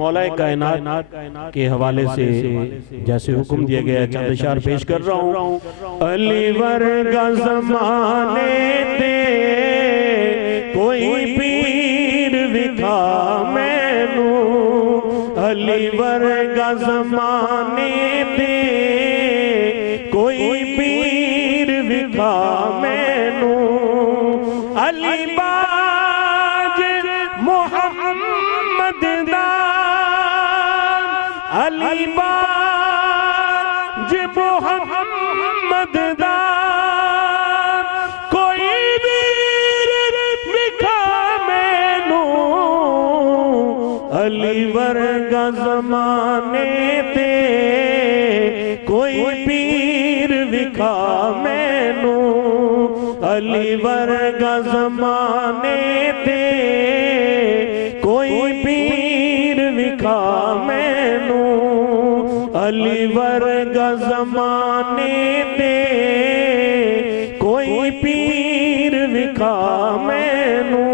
मौला कायनात के हवाले से जैसे हुक्म दिया गया चंद अशार पेश कर रहा हूँ। अली वर्गा ज़माने ते कोई पीर विखा मैनू, अली वर्गा ज़माने ते कोई पीर विखा मैनू, अली बाज मोहम्मद दा, अली बाज मोहम्मद दा कोई वीर विखा मैनू, अली वर्गा ज़माने ते कोई पीर विखा मैनू, अली वर्गा ज़माने ते कोई पीर विखा मैनू, अली वर्गा ज़माने ते कोई पीर विखा मैनू।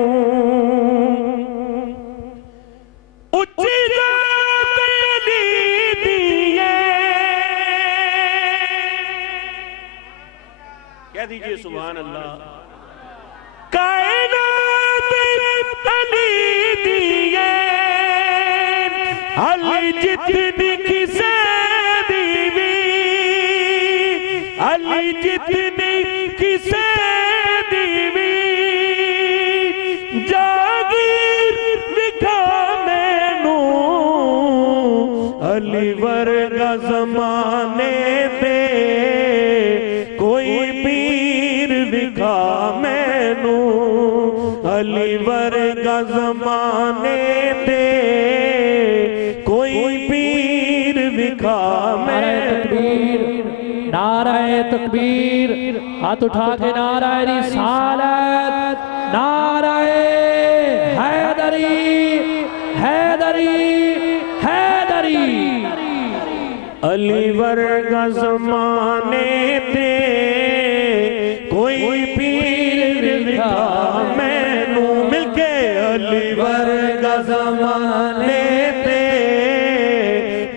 उच्ची जात अली दिए, कह दीजिए सुभान अल्लाह। कायनात अली दिए, अली जितनी किसे दीवी, अली जितनी किसे दीवी, जागीर विखा मैनू, अली वर्गा ज़माने ते कोई पीर विखा मैनू, अली वर्गा ज़माने ते कोई पीर विखा मैनू। नाराए तकबीर, हाथ उठा के नाराए रिसालत, नाराए हैदरी हैदरी हैदरी। अली वर्गा ज़माने ते कोई पीर विखा मैनू, मिलके अली वर्गा ज़माने ते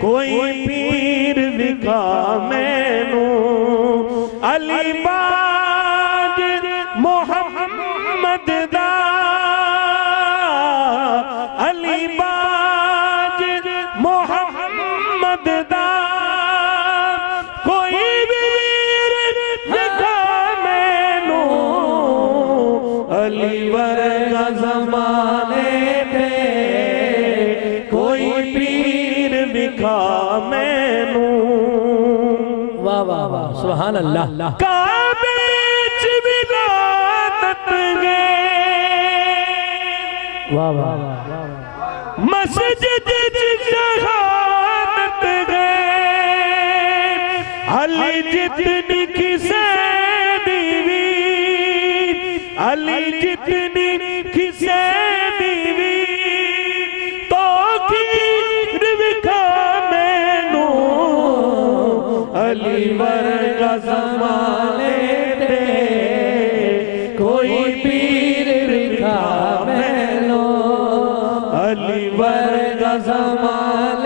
कोई पीर विखा मैनू, अली बाज मोहम्मद दा, अली बाज मोहम्मद दा कोई वीर विखा मैनू, अली वर्गा ज़माने ते कोई पीर विखा मैनू। वाह वाह वाह सुभान अल्लाह। काबे च विलादत गए, वाह वाह, मस्जिद च शहादत गए, अली जितनी किसे दीवी, अली जितनी किसे दीवी, तो खीर विखा मैनू, अली वर्गा ज़माने ते कोई पीर विखा मैनू, अली वर्गा ज़माने